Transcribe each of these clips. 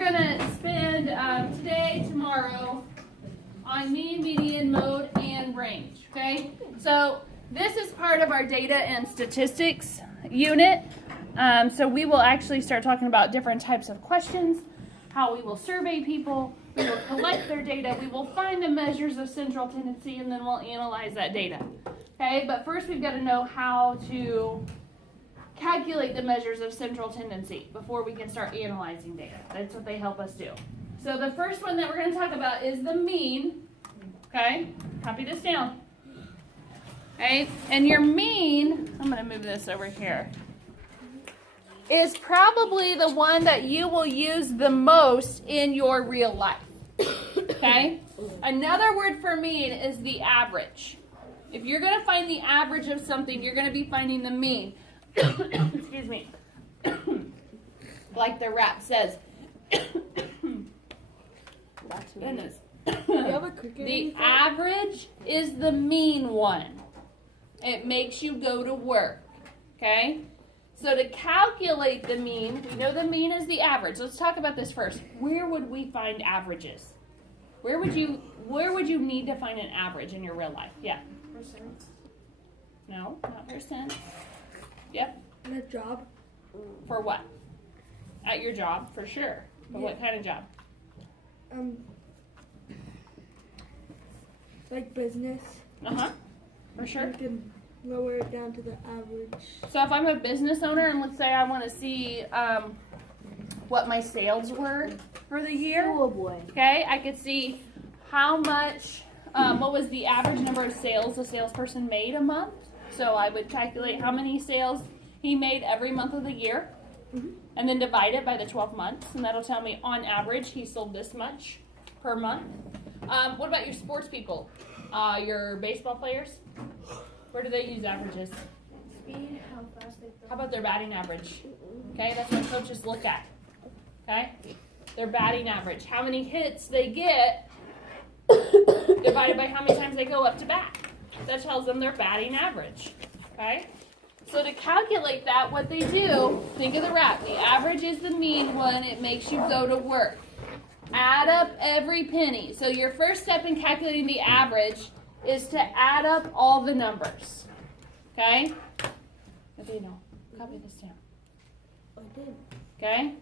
are going to spend today, tomorrow, on mean, median, mode, and range. Okay? So this is part of our data and statistics unit. So we will actually start talking about different types of questions, how we will survey people, we will collect their data, we will find the measures of central tendency, and then we'll analyze that data. Okay? But first we've got to know how to calculate the measures of central tendency before we can start analyzing data. That's what they help us do. So the first one that we're going to talk about is the mean. Okay? Copy this down. Okay? And your mean, I'm going to move this over here, is probably the one that you will use the most in your real life. Okay? Another word for mean is the average. If you're going to find the average of something, you're going to be finding the mean. Excuse me. Like the rap says. Goodness. The average is the mean one. It makes you go to work. Okay? So to calculate the mean, we know the mean is the average. Let's talk about this first. Where would we find averages? Where would you need to find an average in your real life? Yeah. Percent. No, not percent. Yep. In a job. For what? At your job, for sure. But what kind of job? Like business. Uh-huh. For sure. You can lower it down to the average. So if I'm a business owner and let's say I want to see what my sales were for the year. Oh boy. Okay, I could see how much, what was the average number of sales a salesperson made a month. So I would calculate how many sales he made every month of the year, and then divide it by the 12 months, and that'll tell me on average he sold this much per month. What about your sports people? Your baseball players? Where do they use averages? Speed, how fast they throw. How about their batting average? Okay, that's what coaches look at. Okay, their batting average. How many hits they get divided by how many times they go up to bat. That tells them their batting average. Okay? So to calculate that, what they do, think of the rap. The average is the mean one. It makes you go to work. Add up every penny. So your first step in calculating the average is to add up all the numbers. Okay? What do you know? Copy this down. I did. Okay?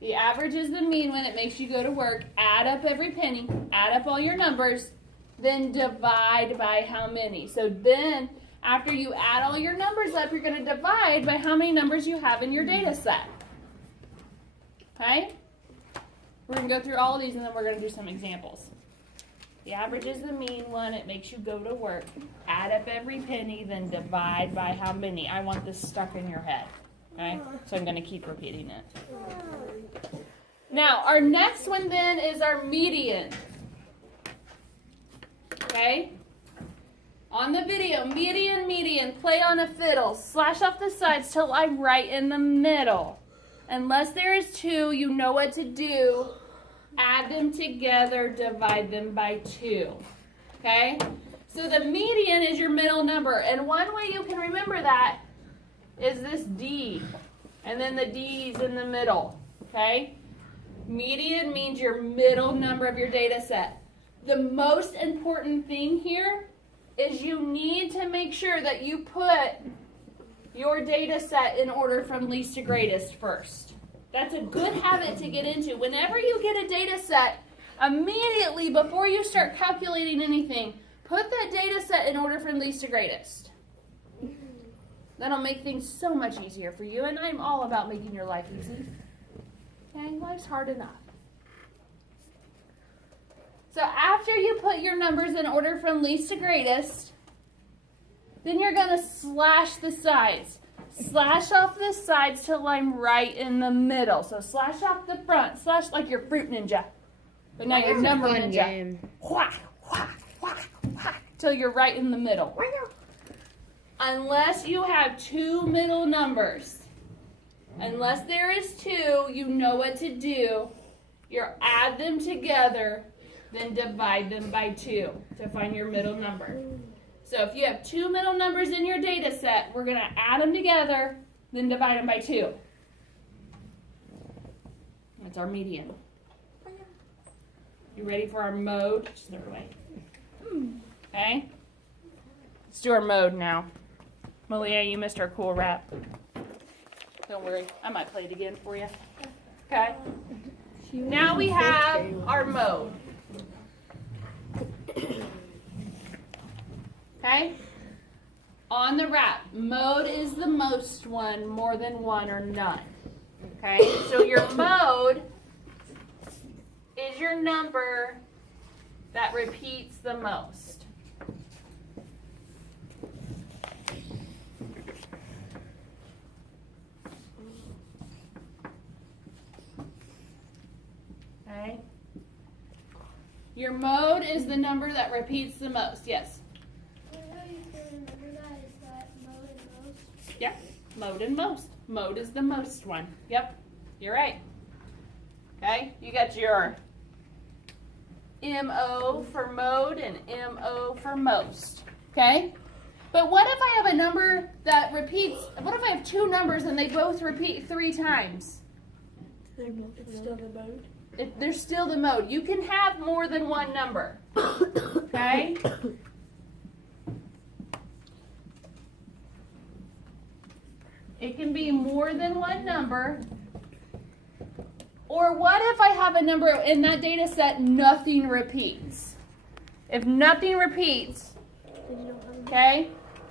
The average is the mean one. It makes you go to work. Add up every penny. Add up all your numbers. Then divide by how many. So then, after you add all your numbers up, you're going to divide by how many numbers you have in your data set. Okay? We're going to go through all of these and then we're going to do some examples. The average is the mean one. It makes you go to work. Add up every penny, then divide by how many. I want this stuck in your head. Okay? So I'm going to keep repeating it. Now, our next one then is our median. Okay? On the video, median, median, play on a fiddle, slash off the sides till I'm right in the middle. Unless there is two, you know what to do. Add them together, divide them by 2. Okay? So the median is your middle number. And one way you can remember that is this D. And then the D's in the middle. Okay? Median means your middle number of your data set. The most important thing here is you need to make sure that you put your data set in order from least to greatest first. That's a good habit to get into. Whenever you get a data set, immediately before you start calculating anything, put that data set in order from least to greatest. That'll make things so much easier for you, and I'm all about making your life easy. Okay, life's hard enough. So after you put your numbers in order from least to greatest, then you're going to slash the sides. Slash off the sides till I'm right in the middle. So slash off the front. Slash like your fruit ninja. But now you're number ninja. Whack, whack, whack, whack. Till you're right in the middle. Unless you have 2 middle numbers. Unless there is 2, you know what to do. You add them together. Then divide them by 2 to find your middle number. So if you have 2 middle numbers in your data set, we're going to add them together, then divide them by 2. That's our median. You ready for our mode? Just throw it away. Okay. Let's do our mode now. Malia, you missed our cool rap. Don't worry, I might play it again for you. Okay. Now we have our mode. Okay? On the rap, mode is the most one, more than one, or none. Okay? So your mode is your number that repeats the most. Okay? Your mode is the number that repeats the most. Yes? Yep, mode and most. Mode is the most one. Yep, you're right. Okay, you got your MO for mode and MO for most. Okay? But what if I have a number that repeats, what if I have two numbers and they both repeat 3 times? It's still the mode. They're still the mode. You can have more than one number. Okay? It can be more than one number. Or what if I have a number in that data set, nothing repeats? If nothing repeats, okay,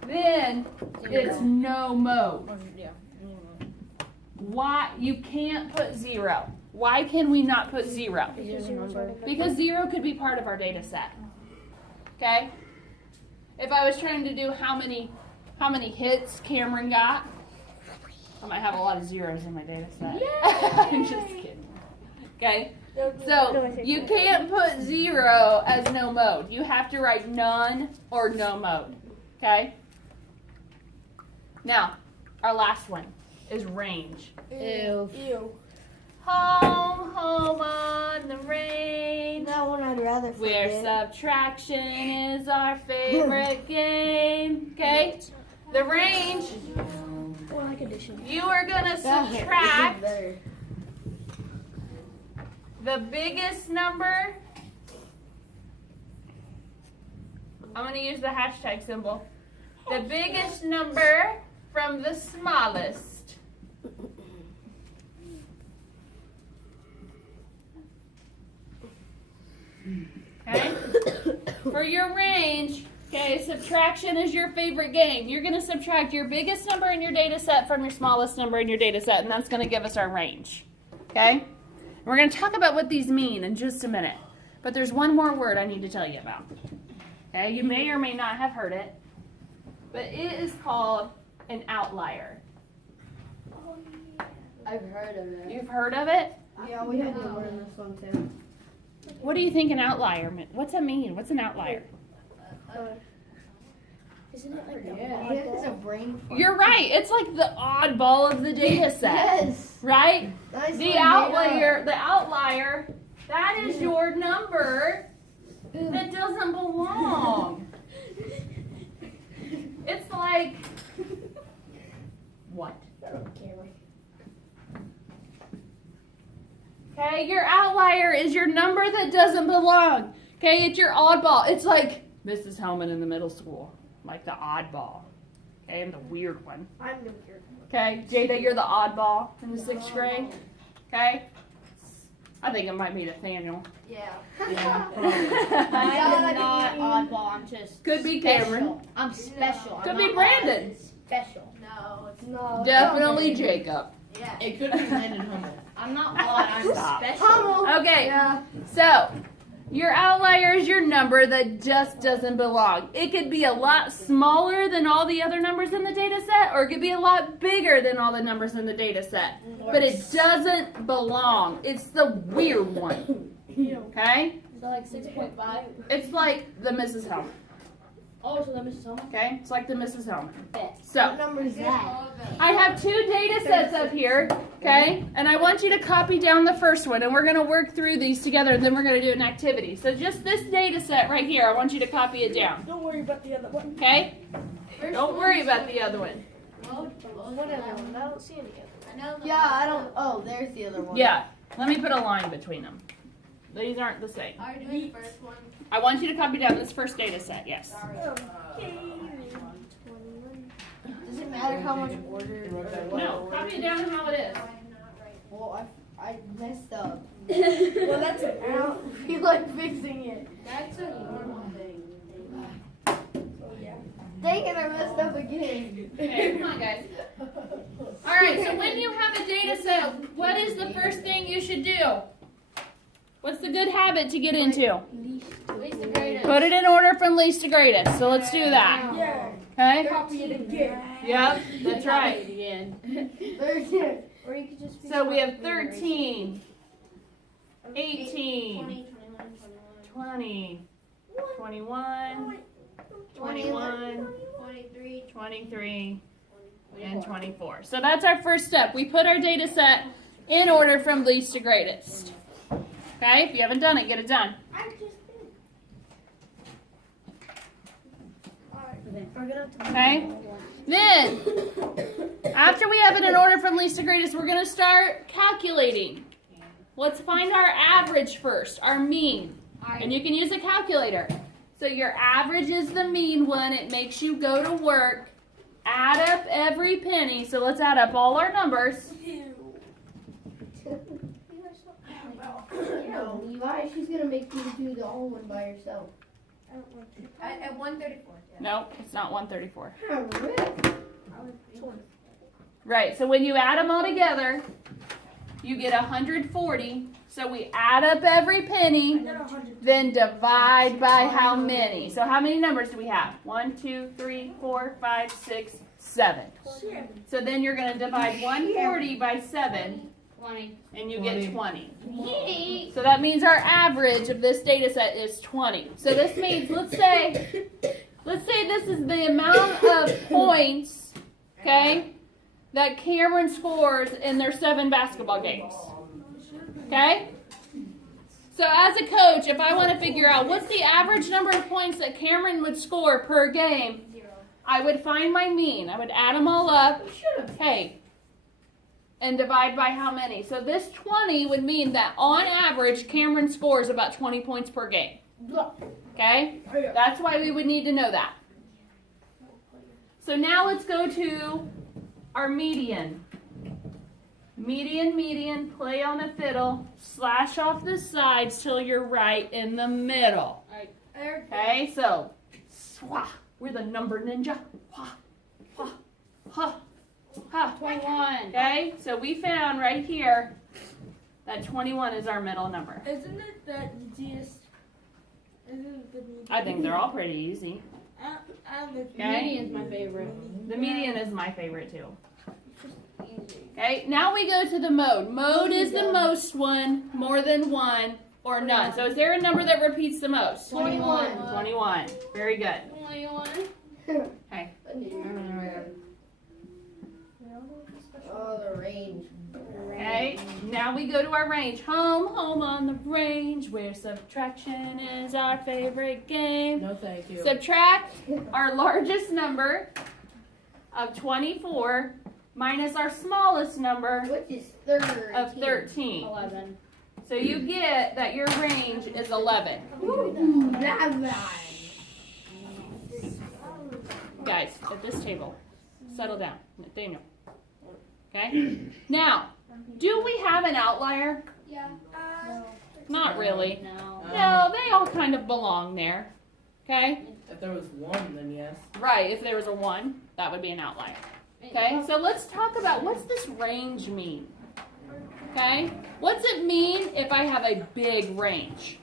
then it's no mode. Why? You can't put 0. Why can we not put 0? Because 0 could be part of our data set. Okay? If I was trying to do how many hits Cameron got, I might have a lot of zeros in my data set. I'm just kidding. Okay? So you can't put 0 as no mode. You have to write none or no mode. Okay? Now, our last one is range. Ew. Home, home on the range. That one I'd rather Where forget. subtraction is our favorite game. Okay? The range, Or like addition. you are going to subtract the biggest number. I'm going to use the hashtag symbol. The biggest number from the smallest. Okay? For your range, okay, subtraction is your favorite game. You're going to subtract your biggest number in your data set from your smallest number in your data set, and that's going to give us our range. Okay? We're going to talk about what these mean in just a minute. But there's one more word I need to tell you about. Okay? You may or may not have heard it, but it is called an outlier. I've heard of it. You've heard of it? Yeah, we had one in this one too. What do you think an outlier means? What's that mean? What's an outlier? Isn't it like Yeah, it's a brain fart. You're right. It's like the oddball of the data set. Yes. Right? Nice The one, outlier, that is your number that doesn't belong. It's like what? Okay, your outlier is your number that doesn't belong. Okay, it's your oddball. It's like Mrs. Hellman in the middle school, like the oddball. Okay, I'm the weird one. I'm the weird one. Okay, Jada, you're the oddball in the 6th grade. Okay, I think it might be Nathaniel. Yeah. Yeah. I'm not oddball. I'm just Could be special. Cameron. I'm special. Could I'm be not Brandon. odd. Special. No, it's No. Definitely Jacob. yeah. It could be Landon Hummel. I'm not odd. I'm Stop. special. Okay, Yeah. so your outlier is your number that just doesn't belong. It could be a lot smaller than all the other numbers in the data set, or it could be a lot bigger than all the numbers in the data set. But it doesn't belong. It's the weird one. Okay? Is that like 6.5? It's like the Mrs. Hellman. Oh, so that Mrs. Hellman? Okay? It's like the Mrs. Hellman. Bet. So, What number is that? I have 2 data sets up here, okay? And I want you to copy down the first one, and we're going to work through these together, and then we're going to do an activity. So just this data set right here, I want you to copy it down, Don't worry about the other one. okay? Don't worry about the other one. Whatever. I don't see any other. Yeah, I don't. Oh, there's the other one. Yeah, let me put a line between them. These aren't the same. I already did the first one. I want you to copy down this first data set, yes. Sorry. Okay. Does it matter how much order? No, copy it down how it is. Well, I messed up. Well, that's I don't feel like fixing it. That's a normal thing. Dang it, I messed up again. Okay, come on, guys. All right, so when you have a data set, what is the first thing you should do? What's the good habit to get into? Least the greatest. Put it in order from least to greatest. So let's do that. Yeah. Okay? Copy it again. Yep, that's right. Again. Or you could just. So we have 13, 18, 20, 21, 21, 23, and 24. So that's our first step. We put our data set in order from least to greatest. Okay? If you haven't done it, get it done. Okay? Then, after we have it in order from least to greatest, we're going to start calculating. Let's find our average first, our mean. And you can use a calculator. So your average is the mean one. It makes you go to work, add up every penny. So let's add up all our numbers. No, Levi, she's gonna make you do the whole one by yourself. At 134. No, it's not 134. Oh, really? Right, so when you add them all together, you get 140. So we add up every penny, then divide by how many. So how many numbers do we have? 1, 2, 3, 4, 5, 6, 7. So then you're going to divide 140 by 7, 20. and you get 20. So that means our average of this data set is 20. So this means, let's say this is the amount of points, okay, that Cameron scores in their 7 basketball games. Okay? So as a coach, if I want to figure out what's the average number of points that Cameron would score per game, I would find my mean. I would add them all up. Hey. And divide by how many. So this 20 would mean that on average, Cameron scores about 20 points per game. Okay? That's why we would need to know that. So now let's go to our median. Median, play on a fiddle, slash off the sides till you're right in the middle. Okay, so, swah, we're the number ninja. Ha, ha, ha, ha. 21. Okay, so we found right here that 21 is our middle number. Isn't it the easiest? Isn't it the easiest? I think they're all pretty easy. Okay? Median's my favorite. The median is my favorite too. Okay, now we go to the mode. Mode is the most one, more than one, or none. So is there a number that repeats the most? 21. 21. Very good. 21. Okay. Oh, the range. Okay, now we go to our range. Home on the range, where subtraction is our favorite game. No, thank you. Subtract our largest number of 24 minus our smallest number Which is 13. of 13. 11. So you get that your range is 11. Ooh, that's nice. Guys, at this table, settle down. Nathaniel. Okay? Now, do we have an outlier? Yeah. Not really. No. No, they all kind of belong there. Okay? If there was one, then yes. Right, if there was a 1, that would be an outlier. Okay, so let's talk about what's this range mean? Okay? What's it mean if I have a big range?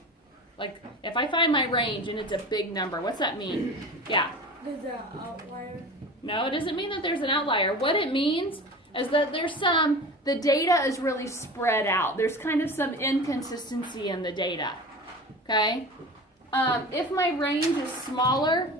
Like, if I find my range and it's a big number, what's that mean? Yeah. There's an outlier. No, it doesn't mean that there's an outlier. What it means is that the data is really spread out. There's kind of some inconsistency in the data. Okay? If my range is smaller,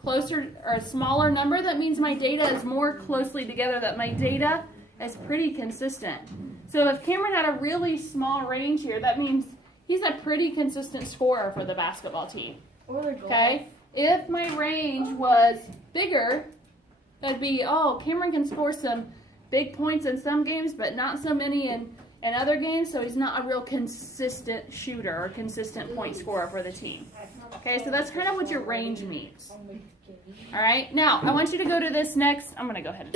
closer, or a smaller number, that means my data is more closely together, that my data is pretty consistent. So if Cameron had a really small range here, that means he's a pretty consistent scorer for the basketball team. Okay? If my range was bigger, that'd be, oh, Cameron can score some big points in some games, but not so many in other games, so he's not a real consistent shooter or consistent point scorer for the team. Okay, so that's kind of what your range means. All right, now I want you to go to this next. I'm going to go ahead and